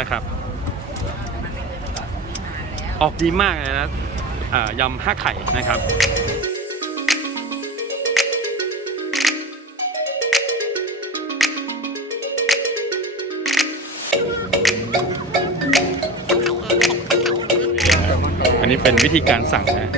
นะครับ ออกดีมากเลยนะยำห้าไข่นะครับอันนี้เป็นวิธีการสั่งนะ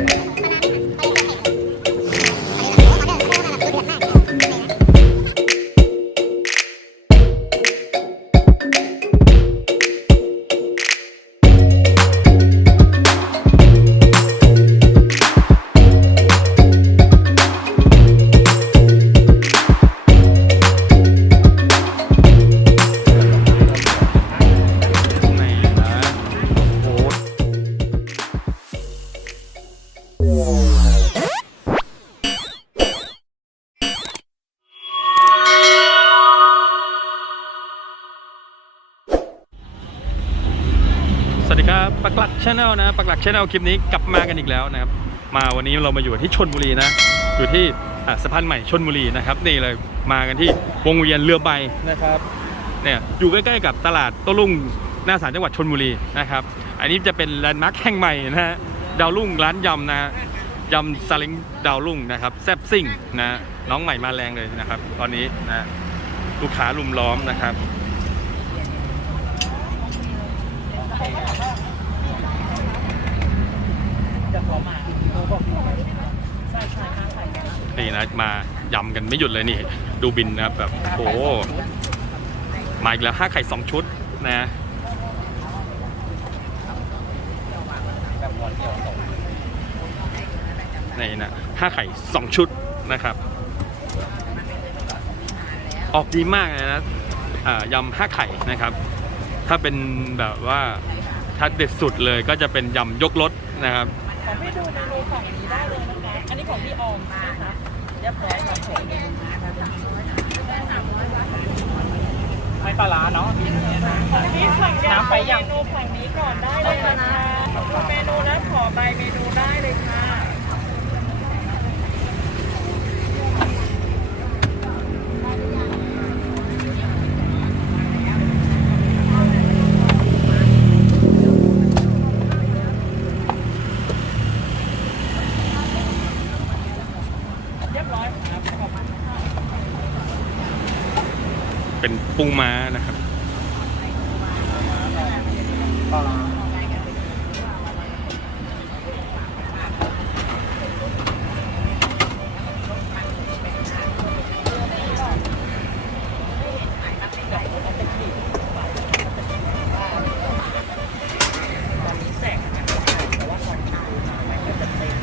แนลนะปักหลักชาแนลคลิปนี้กลับมากันอีกแล้วนะครับ มาวันนี้เรามาอยู่ที่ชนบุรีนะ อยู่ที่อะสะพานใหม่ชนบุรีนะครับนี่เลยมากันที่วงเวียนเรือใบนะครับเนี่ยอยู่ใกล้ๆกับตลาดโต้รุ่งหน้าศาลจังหวัดชนบุรีนะครับ อันนี้จะเป็นแลนด์มาร์คแห่งใหม่นะฮะดาวรุ่งร้านยำนะฮะยำซาเล้งดาวรุ่งนะครับแซ่บซิ่งนะน้องใหม่มาแรงเลยนะครับ ตอนนี้นะลูกค้าลุมล้อมนะครับ นี่นะมายำกันไม่หยุดเลยนี่ ดูบินนะครับแบบโอ้มาอีกแล้วห้าไข่สองชุดนะนี่นะห้าไข่สองชุดนะครับ ออกดีมากเลยนะอ่ายำห้าไข่นะครับ ถ้าเป็นแบบว่าถ้าเด็ดสุดเลยก็จะเป็นยำยกรสนะครับของพี่ดูเมนูฝั่งนี้ได้เลยนะคะ อันนี้ของพี่ออมนะคะ เรียบร้อยครับผมไม่ปลาร้าเนาะของพี่สั่งยำน้ำไปยังเมนูฝั่งนี้ก่อนได้เลยนะคะเมนูนั้นขอใบเมนูได้เลยค่ะ ปรุงม้านะครับ ปลาร้า ตอนนี้แสงมันจะได้แต่ว่าตอนเช้ามันก็จะเป็น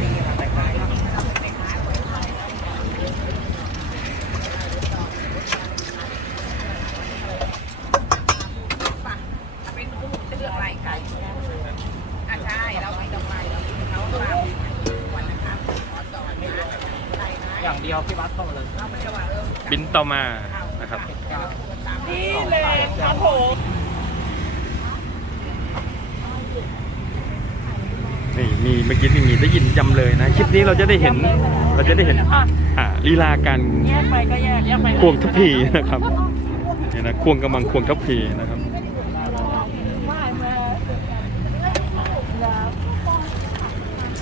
ดีมาแต่ไกล เป็นผู้จะเลือกลายไก่อะใช่ เรามีดอกไม้เรามีเขามาวันนะครับขอจอดนะอะไรนะ อย่างเดียวพี่วัดเข้ามาเลย เราไม่ได้ว่า เออบินต่อมานะครับนี่เลยครับผมนี่มีเมื่อกี้นี่มีได้ยินยำเลยนะคลิปนี้เราจะได้เห็นเราจะได้เห็นอ่าลีลาการแยกไปก็แยกแยกไปควงทัพพีนะครับเนี่ยนะควงกำลังควงทัพพีนะครับ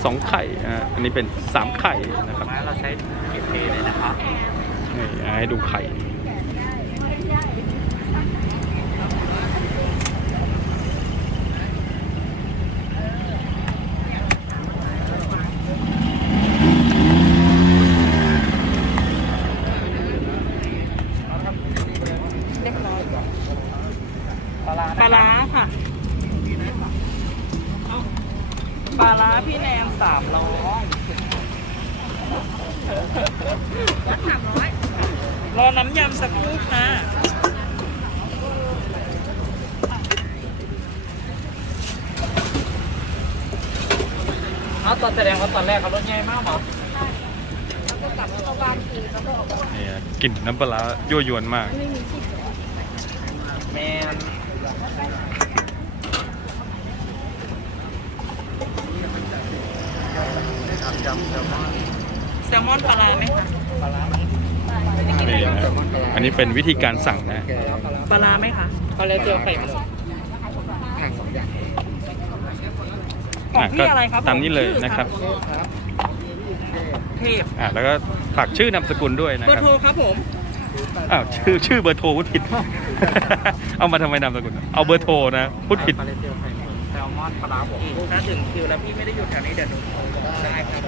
สองไข่อะอันนี้เป็นสามไข่นะครับเราใช้เก็บเทเลยนะครับ นี่ให้ดูไข่ปลาร้า ปลาร้าค่ะเอาปลาร้าพี่แนนสามร้อยรอน้ำยำสักครู่ค่ะ เอาตอน แสดงว่าตอนแรกเขารถใหญ่มากเหรอนี่นะกลิ่นน้ำปลาร้ายั่วยวนมากแมนแซลมอนปลาร้าไหมคะนี่นะอันนี้เป็นวิธีการสั่งนะ ปลาร้าไหมคะพาเลเซียวไข่หมึก ของพี่อะไรครับตามนี้เลยนะครับ เทพอ่าแล้วก็ฝากชื่อนามสกุลด้วยนะเบอคร์รับโทรครับผมอ้าวชื่อชื่อเบอร์โทรพูดผิด เอามาทำไมนามสกุลเอาเบอร์โทรนะพูดผิดพาเลเซียวไข่หมึกแซลมอนปลาร้าบวกถ้าถึงคิวแล้วพี่ไม่ได้อยู่แถวนี้เดี๋ยวหนูโทรได้ครับ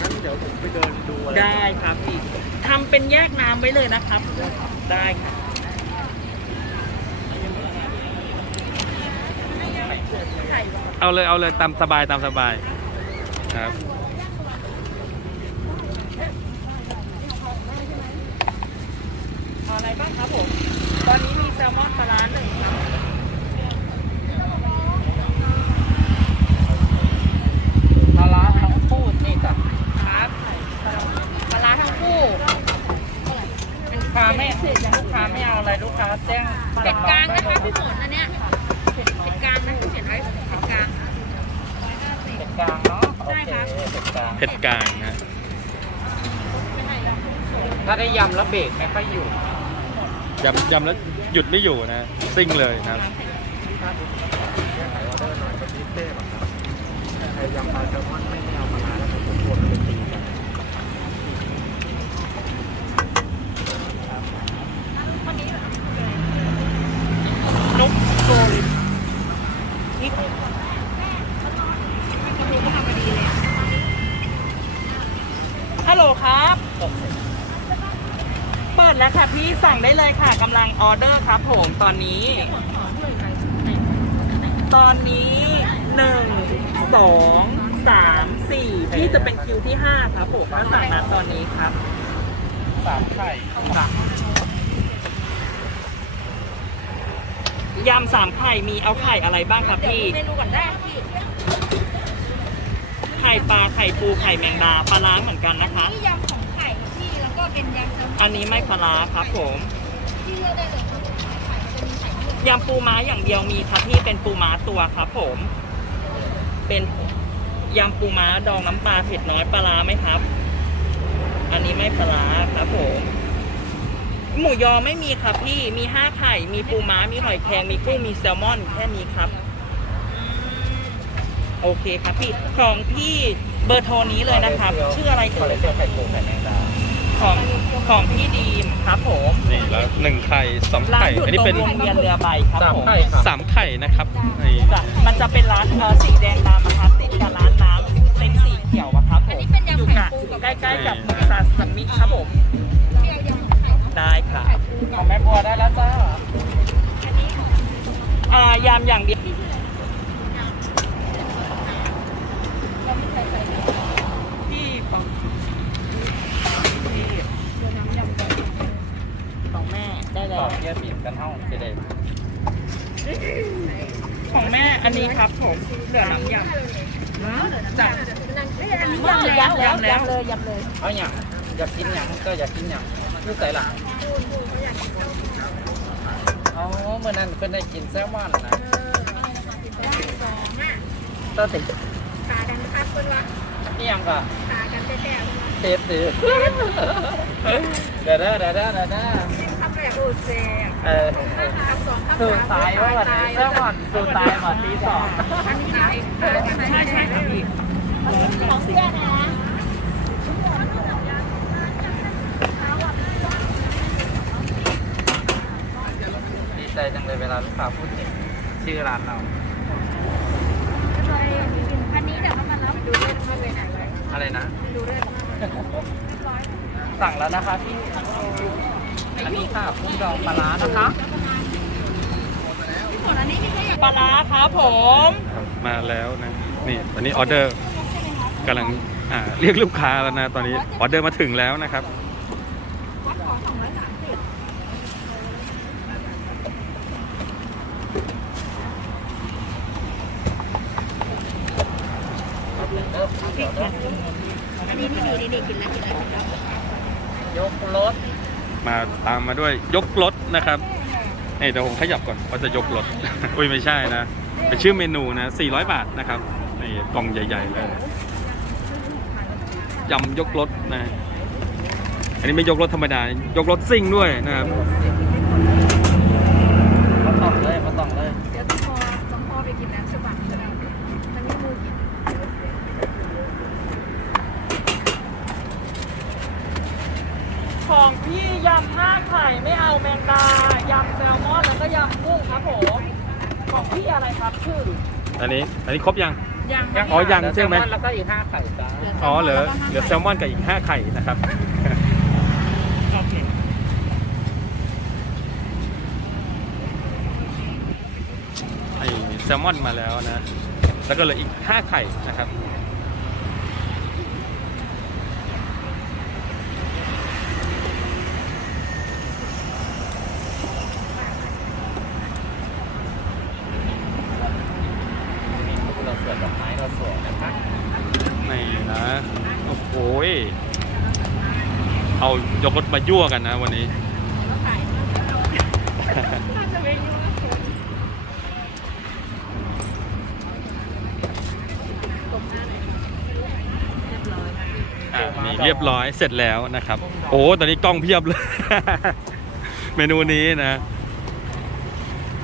งั้นเดี๋ยวผมไปเดินดูอะไรได้ครับพี่ทำเป็นแยกน้ำไว้เลยนะครับ ได้ครับ เอาเลยเอาเลยตามสบายตามสบายครับเอาอะไรบ้างครับผม ตอนนี้มีแซลมอนปลาร้าหนึ่งครับปลาร้าทั้งคู่นี่จ้ะครับปลาร้าทั้งคู่ลูกค้าไม่ลูกค้าไม่เอาอะไรลูกค้าแจ้งเผ็ดกลางนะคะพี่ฝนอันเนี้ยเผ็ดกลางนะเขียนไว้เผ็ดกลาง เป็ด กลางเนาะโอใช่เคครับเป็ดกลาง เผ็ดกลางนะถ้าได้ยำแล้วเบรกไม่ค่อยอยู่ยำยำแล้วหยุดไม่อยู่นะ ซิ่งเลยนะครับไอยำปลาแซลมอนไม่เอาปลาร้าแล้วผมกลัวมันจะตีกันนุ๊กโกลิ ดแล้วค่ะพี่สั่งได้เลยค่ะกำลังออเดอร์ครับผมตอนนี้ ตอนนี้หนึ่งสองสามสี่พี่จะเป็นคิวที่ห้าครับผมถ้าสั่งมาตอนนี้ครับสามไข่ยำสามไข่มีเอาไข่อะไรบ้างครับพี่เมนูก่อนได้พี่ไข่ปลาไข่ปูไข่แมงดาปลาร้าเหมือนกันนะคะ อนอันนี้ไม่ปลาร้าครับผมที่เลือกได้เลยคือไข่จะมีไข่ทั้งหมดยำปูม้าอย่างเดียวมีครับพี่เป็นปูม้าตัวครับผม เป็นยำปูม้าดองน้ำปลาเผ็ดน้อยปลาร้าไหมครับ อันนี้ไม่ปลาร้าครับผม หมูยอไม่มีครับพี่มีห้าไข่มีปูม้ามีหอยแครงมีกุ้งมีแซลมอนแค่นี้ครับ โอเคครับพี่ของพี่เบอร์โทรนี้เลยนะครับ ชื่ออะไรพาเอ่เลยเซียวไข่ปูไข่แมงดาของของพี่ดีมครับผมนี่แล้วหนึ่งไข่สองร้านไข่ อยู่อันตนี้รงเป็นวงเวียนเรือใบครับสามผมไข่ครับสามไข่นะครับนี่จะมันจะเป็นร้านเออสีแดงดำนะครับติดกับร้านน้ำเป็นสีเขียวอะครับผมอันนี้เป็นอยู่ยำไข่กับปูกับ ใกล้ๆกับซาสมิครับผมเปรี้ยวยำไข่ได้ครับของแม่บัวได้แล้วจ้าอ่ายำอย่างเดียวพี่ปองพี่ของแม่ได้แล้ ต่อ ว เกียร์บีบกันห้อง จะได้ของแม่อันนี้ครับผมเหลือน้ำยำจัดยำแล้วยำแล้วเลยยำเลยเอาอย่างอยากกินอย่างก็อยากกินอย่างยูใส่หลังเอาเมื่อนั้นเพิ่นได้กินแซลมอนนะตอนติดขาดันครับเพื่อนว่านี่ยังก็ขากันแท้ๆเทปดื้อเดี๋ยวเด้อเดี๋ยวเด้อเดี๋ย วเด้อคำแรกโอ้เซ่เออคำสองคำสู้สามตายว่าวันนี้แซลมอนสู้ตายมาตีสองอันนี้ขายขากันใช่ใช่ครับพี่ของเสื้อนะดีใจจังเลยเวลาลูกค้าพูดถึงชื่อร้านเราอันนี้เดี๋ยวมันรับดูด้วยว่าเป็นอะไรอะไรนะดูด้วยสั่งแล้วนะคะพี่ อันนี้ค่ะกุ้งดองปลาร้านะคะส่วนอันนี้มีแค่อย่างปลาร้าครับผมครับมาแล้วนะนี่ตอนนี้ออเดอร์กำลังอ่าเรียกลูกค้าแล้วนะตอนนี้ออเดอร์มาถึงแล้วนะครับวัดขอสองร้อยสามสิบอันนี้ที่ดีดีกินแล้วกินแล้วกินแล้วยกรถ มาตามมาด้วยยกรถนะครับเอ้ยเดี๋ยวผมขยับก่อนว่าจะยกรถ อุ้ยไม่ใช่นะ เป็นชื่อเมนูนะ 400 บาทนะครับนี่กล่องใหญ่ ๆ เลยยำยกรถนะ อันนี้ไม่ยกรถธรรมดา ยกรถซิ่งด้วยนะครับ ปลายำแซลมอนแล้วก็ยำกุ้งครับผมของพี่อะไรครับชื่ออันนี้ อันนี้ครบยัง ยังอ๋อยังใช่ไหม แล้วก็อีกห้าไข่จ้าอ๋อเหลือเหลือแซลมอนกับอีกห้าไข่นะครับ โอเคไอแซลมอนมาแล้วนะ แล้วก็เหลืออีกห้าไข่นะครับ ยกรถมายั่วกันนะวันนี้ อะมีเรียบร้อยเสร็จแล้วนะครับ โอ้ตอนนี้กล้องเพียบเลย เมนูนี้นะ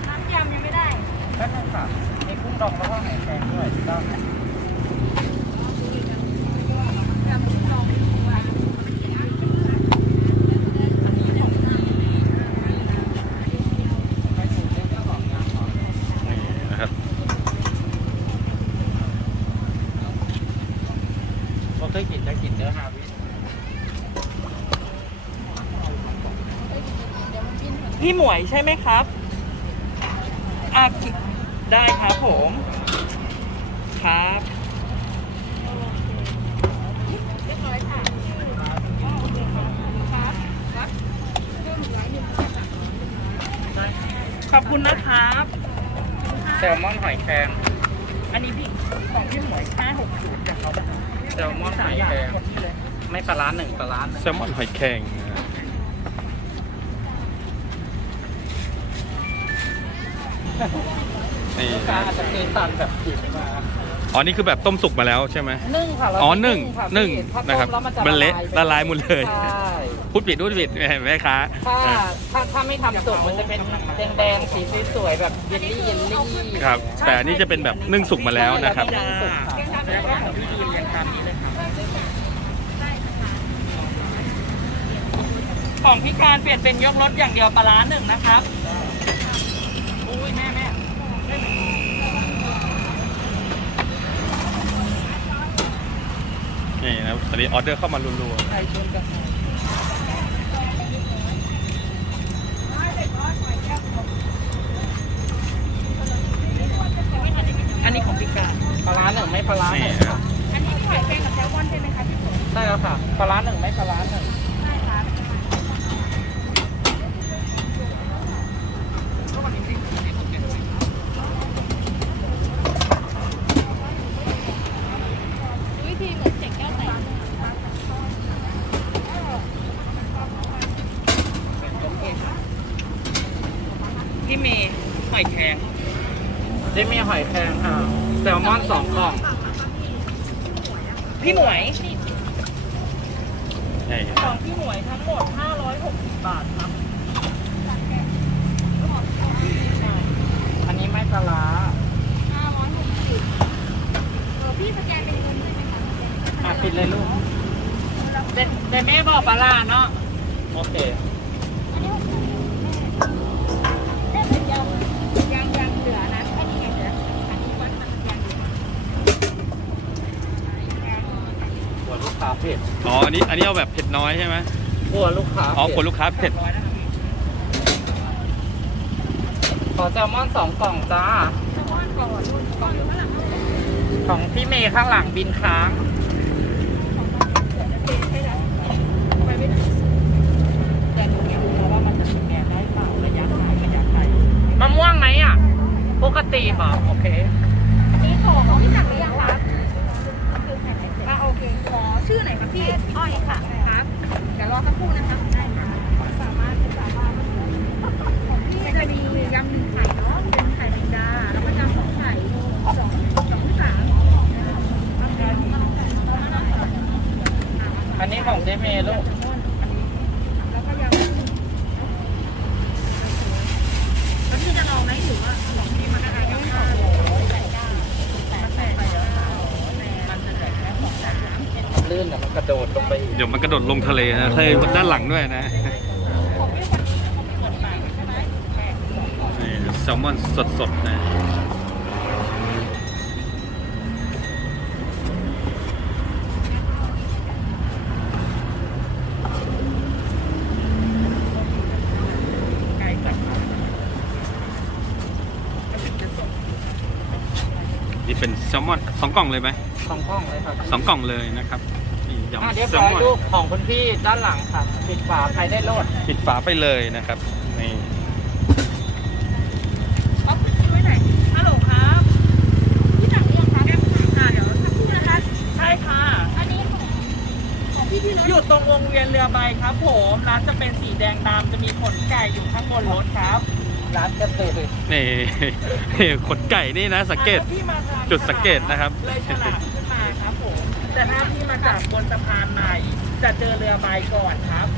น้ำยำยังไม่ได้ แป๊บนึงค่ะมีกุ้งดองแล้วก็ไข่แดงด้วยจ้านี่นะครับ เราเคยกินจะกินเนื้อฮาวิ พี่หมวยใช่ไหมครับอากิได้ครับผม ครับเรียบร้อยค่ะโอเคครับครับเรื่องร้อยหนึ่งแค่สามขอบคุณนะครับแซลมอนหอยแครงอันนี้พี่ของพี่หมวยห้าหกศูนย์จากเขาปะแซลมอนหสาอยยอย่างแครงหมดนี่เลยไม่ปลาร้าหนึ่งปลาร้าหนึ่งแซลมอนหอยแครง นะนี่ลูกค้านะอาจจะเคยทานแบบผิดมาอ๋อนี่คือแบบต้มสุกมาแล้วใช่ไหม นึ่งค่ะเราอ๋อใช้นึ่งค่ะนึ่งถ้าต้นะครับแล้วมันจะมันเละละลายหมดเลย ใช่พูดผิดพูดผิดแม่ค้าถ้าอะถ้าถ้าไม่ทำสุกมันจะเป็นแดงๆสีสวยๆแบบเยลลี่เยลลี่ครับ แต่อันนี้จะเป็นแบบนึ่งสุกมาแล้วนะครับนึ่งสุกค่ะแล้วก็ของพี่ยืนยังทำนี้เลยครับของพี่การเปลี่ยนเป็นยกรถอย่างเดียวปลาร้าหนึ่งนะครับอุ้ยแม่แม่ นี่นะครับตอนนี้ออเดอร์เข้ามารัวใครชวนกันอันนี้ของพี่การปลาร้าหนึ่งไม่ปลาร้าๆหนี่นึ่งนะ ค่ะอันนี้พี่หอยแครงกับแซลมอนใช่ไหมคะพี่ฝนใช่แล้วค่ะปลาร้าหนึ่งไม่ปลาร้าหนึ่ง ได้ครับ วิธีเหมือนเจ็กแก้วใส่ พี่เมย์หอยแครง ได้มีหอยแครงค่ะแซลมอนสองกล่อง พี่หมวยนี่ของพี่หมวยทั้งหมด 560 บาทครับ อันนี้ไม่ปลาร้าห้าร้อยหกสิบเออพี่สแกนเป็นเงินได้ไหมคะอะปิดเลยลูกแต่แต่แม่บอกปลาร้าเนาะ โอเค อันนี้หกสิบได้เหมือนยังยังยังเหลือนะแค่นี้ไงเหลืออันนี้วัดมันยังอยู่ หัวลูกค้าเผ็ด อ๋ออันนี้อันนี้เอาแบบเผ็ดน้อยใช่ไหมหัวลูกค้าอ๋อเผ็ดคนลูกค้าเผ็ด ขอแซลมอนสองกล่องจ้าของพี่เมย์ข้างหลังบินค้างแต่หนูไม่รู้นะว่ามันจะสแกนได้เปล่าระยะไหนระยะไกลมะม่วงไหมอะ ปกติบอกโอเค นี่ของของพี่จักรหรือยังครับอะโอเค ขอชื่อไหนครับพี่ อ้อยค่ะ ครับ เดี๋ยวรอสักครู่นะคะได้ค่ะสามารถสามารถของพี่จะมียำหนึ่งไข่เนาะเป็นไข่แมงดา แล้วก็ยำสองไข่สองสองสาม อันนี้ของเจเมย์ลูก แล้วก็ยำแล้วพี่จะลองไหมหรือว่าของพี่มันอะไรยำข้าวใส่ก้าใส่ไปแล้วมันจะใส่แค่สองสาม ลื่นอะมันกระโดดลงไปอีกเดี๋ยวมันกระโดดลงทะเลนะทะเลด้านหลังด้วยนะนี่แซลมอนสดๆนะไก่จับนี่เป็นแซลมอนสองกล่องเลยไหมสองกล้องเลยครับสองกล่องเลยนะครับนี่ อะยำเรียบแซลร้อยมอนลูกของคุณพี่ด้านหลังค่ะปิดฝาใครได้โลดปิดฝาไปเลยนะครับนี่ป๊อปขึ้นไว้หน่อยฮัลโหลครับพี่สั่งหรือยังคะอ่าเดี๋ยวสักครู่นะคะใช่ค่ะ อันนี้ของของพี่พี่รถอยู่ตรงวงเวียนเรือใบครับผมร้านจะเป็นสีแดงดำจะมีขนไก่อยู่ข้างบนรถครับร้านเกษตรนี่นี่ขนไก่นี่นะ สังเกตถ้าพี่มาทางจุดสังเกตนะครับ เลยฉลามขึ้นมาครับผม แต่ถ้าพี่มาจากบนสะพานใหม่ จะเจอเรือใบก่อนครับ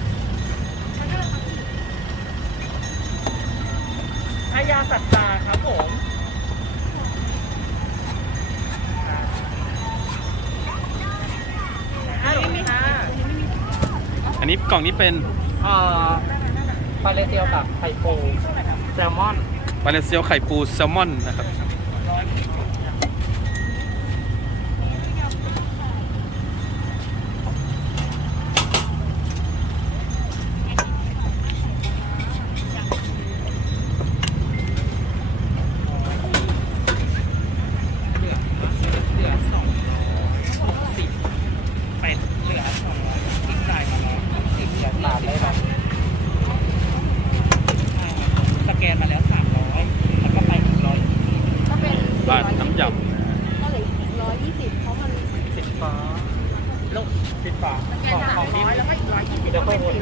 พญาสัตตาครับผมอันนี้กล่องนี้เป็นเอ่อปลาเลเซียวกับไข่ปูแซลมอนบาเลเซียวไข่ปูแซลมอนนะครับ เหลือเหลือสองสิบเป็ดเหลือสองกินไก่มาสิบเหลือ สามได้ไหม สแกนมาแล้วสามร้อยแล้วก็ไปหนึ่งร้อย ก็เป็น บ้านน้ำยำนะฮะ ก็เหลือร้อยยี่สิบเพราะมัน ปิดฝาลูกปิดฝา สแกน ของ สาม ของ ร้อยแล้วก็อีกร้อยยี่สิบ เดี๋ยว ก็ ค่อย เป็น วน สี่ร้อย เดี๋ยวค่อยวน นี่นะครับ ก็เหลือร้อยสี่สิบร้อยสี่สิบ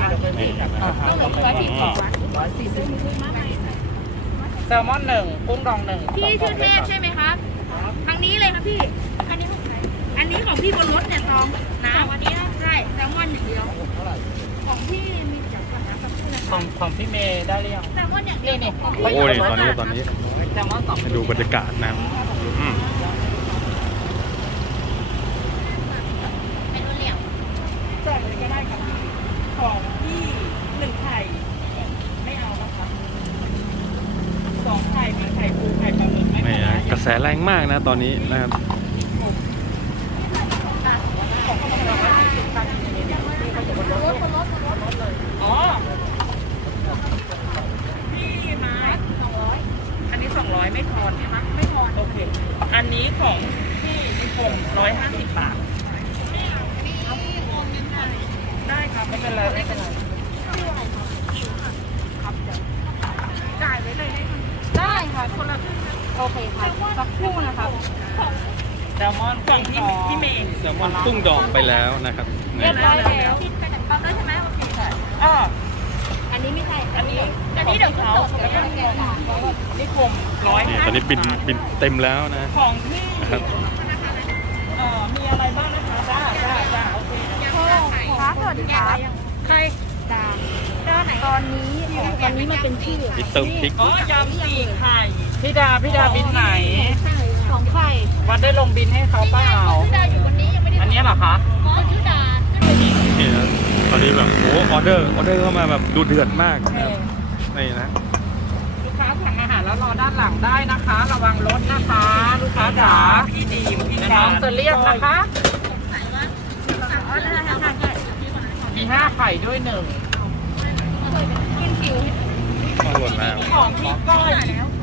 แซลมอนหนึ่งกุ้งดองหนึ่งพี่สชื่งอกล่เทงพลยใช่ไหมครับทางนี้เลยครับพี่ อันนี้ของใครอันนี้ของพี่บนรถเนี่ยทองน้ำอันนี้นะใช่แซลมอนอย่างเดียว ของพี่มีเดี๋ยวก่อนนะสักครู่นะขคะองของพี่เมย์ได้หรือยังแซลมอนอย่างเดียวนี่ของโอ้พี่นี่ตอนนี้ตอนนี้แซลมอนสองให้ดูบรรยากาศนะครับอืม ไอ้รุ่นเหลี่ยม แจกเลยก็ได้ครับพี่ของพี่หนึ่งไข่ไม่เอานะครับสองไข่มีไข่ปูไข่ปลาหมึกไม่ นี่ เป็นไร นะกระ แสแรงมากนะตอนนี้นะครับ อ๋อพี่ไม้สองร้อยอันนี้สองร้อยไม่ทอนใช่ไหมไม่ทอนโอเค อันนี้ของพี่มีผมร้อยห้าสิบบาท ได้ครับไม่เป็นไรไม่เป็นไร จ่ายไว้เลยได้ค่ะคนละครึ่งโอเคค่ะสักครู่นะคะ แซลมอน ของพี่พี่เมย์ แซลมอนกุ้งดองไปแล้วนะครับ เรี นี่ ยบร้อยแล้วที่เป็นปั๊มได้ใช่ไหมโอเคค่ะ อ๋อ อันนี้ไม่ใช่ อันนี้ อันนี้เดี๋ยวขึ้นโต๊ะเดี๋ยวจะแกะจ่ายไว้ก่อน นี่ผมร้อย นี่ตอนนี้บินบิน เต็มแล้วนะ ของพี่นะครับ เอ่อมีอะไรบ้างนะคะจ้าจ้าจ้าโอเคครับสวัสดีครับใครดามตอนนี้ตอนนี้มันเป็นชื่อนี่เติมพริก อ๋อยำสี่ไข่พี่ดาพี่ดาบินไหน ของใครวัดได้ลงบินให้เขาเปล่าชื่อดาอยู่วันนี้ยังไม่ได้อันนี้เหรอคะอ๋อชื่อดานี่นะตอนนี้แบบโอ้ออเดอร์ออเดอร์เข้ามาแบบดูเดือดมากนะครับนี่นะ ด้านหลังได้นะคะ ระวังรถนะคะลูกค้าจ๋าพี่ดีมพี่เดี๋ยวกาน้องรจะเรียกนะคะอ๋อได้ค่ะค่ะมีห้าไข่ด้วยหนึ่งกินคิวมาหมดแล้วของพี่ก้อย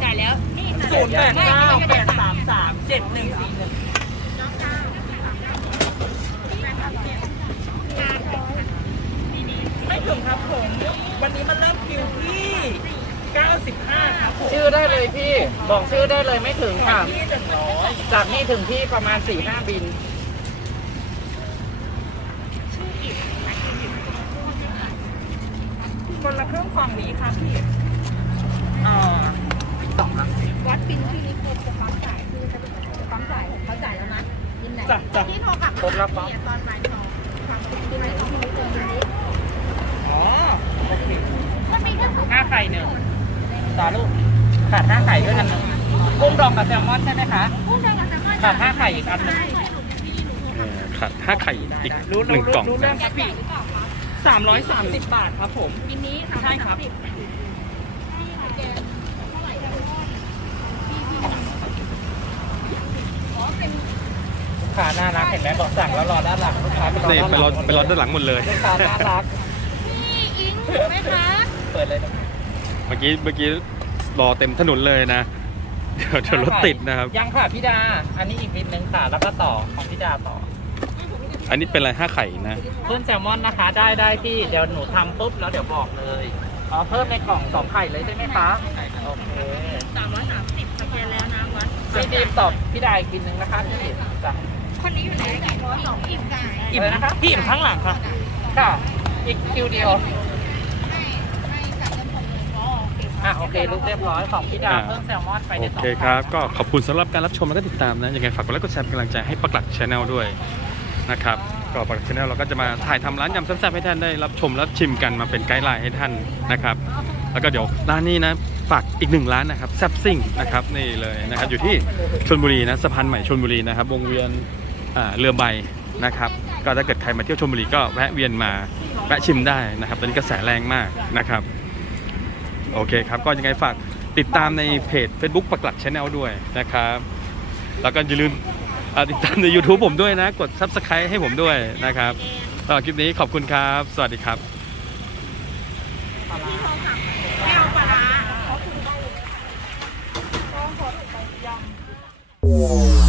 จ่ายแล้วนี่ศูนย์แปดเก้าแปดสามสามเจ็ดหนึ่งสี่หนึ่งไม่ถึงครับผม วันนี้มันเริ่มคิวที่ 95ครับผมชื่อได้เลยพี่ บอกชื่อได้เลยไม่ถึงค่ะ ที่หนึ่งร้อยจากนี่ถึงที่ประมาณ4ี่ห้าบิน คนละเครื่องฝั่งนี้ครับพี่อ่าสองลังวัดปินที่นี้คือจะปั๊มจ่ายคือจะปั๊มจ่ายเขาจ่ายแล้วนะยินไหนจ้ะจ้ะที่โทรกลับครบแล้วปั๊มตอนบ่ายสองฝั่งยินไหนที่มีคนยินนี้อ๋อ โอเคมันมีแค่สอง ห้าไข่หนึ่ง ต่อลูกขาดห้าไข่ด้วยกันหนึ่งกุ้งดองกับแซลมอนใช่ไหมคะขาดห้าไข่อีกอันหนึ่งขาดห้าไข่อีกรู้หนึ่งกล่องรู้เรื่นะองกะปิสามร้อยสามสิบบาทครับผม ปีนี้ใช่ครับ ลูาน่ารักเห็นไหมบอกสั่งแล้วรอด้านหลังลูกค้าไปรอด้านหลังไปรอด้านหลังหมดเลย ลูาน่ารัก พี่อิงถูกไหมคะ เปิดเลย เมื่อกี้เมื่อกี้รอเต็มถนนเลยนะ เดี๋ยวเดี๋ยวรถติดนะครับ ยังค่ะพี่ดา อันนี้อีกนิดนึงค่ะ แล้วก็ต่อของพี่ดาต่อ อันนี้เป็นอะไรห้าไข่นะ เพิ่มแซลมอนนะคะ ได้ได้พี่ เดี๋ยวหนูทำปุ๊บแล้วเดี๋ยวบอกเลย อ๋อ เพิ่มในกล่องสองไข่เลยใช่ไหมคะ โอเคสามร้อยสามสิบสแกนแล้วนะวัดพี่ดีมตอบพี่ดาอีกทีนึงนะคะพี่จ้ะคนนี้อยู่ไหนกี่ร้อยสองอิ่มไก่อิ่มอะไรนะคะพี่อิ่มข้างหลังค่ะ ค่ะ อีกคิวเดียว ไม่ไม่กับเงินผมอ๋ อโอเคอะโอเคลูกเรียบร้อยของพี่ดาอ่าเพิ่มแซลมอนไปในโอสองเคครับ ก็ขอบคุณสำหรับการรับชมแล้วก็ติดตามนะ ยังไงฝากกดไลค์กดแชร์เป็นกำลังใจให้ปักหลักชาแนลด้วยนะครับ ก็ปักหลักชาแนลเราก็จะมาถ่ายทำร้านยำแซ่บๆให้ท่านได้รับชมและชิมกันมาเป็นไกด์ไลน์ให้ท่านนะครับ แล้วก็เดี๋ยวร้านนี้นะฝากอีกหนึ่งร้านนะครับแซ่บซิ่งนะครับนี่เลยนะครับอยู่ที่ชลบุรีนะสะพานใหม่ชลบุรีนะครับวงเวียนอ่าเรือใบนะครับก็ถ้าเกิดใครมาเที่ยวชลบุรีก็แวะเวียนมาแวะชิมได้นะครับตอนนี้กระแสแรงมากนะครับ โอเคครับ ก็ยังไงฝากติดตามในเพจ Facebook ปักหลักชาแนลด้วยนะครับ แล้วก็อย่าลืมติดตามใน YouTube ผมด้วยนะ กด Subscribe ให้ผมด้วยนะครับสำหรับคลิปนี้ขอบคุณครับ สวัสดีครับไอา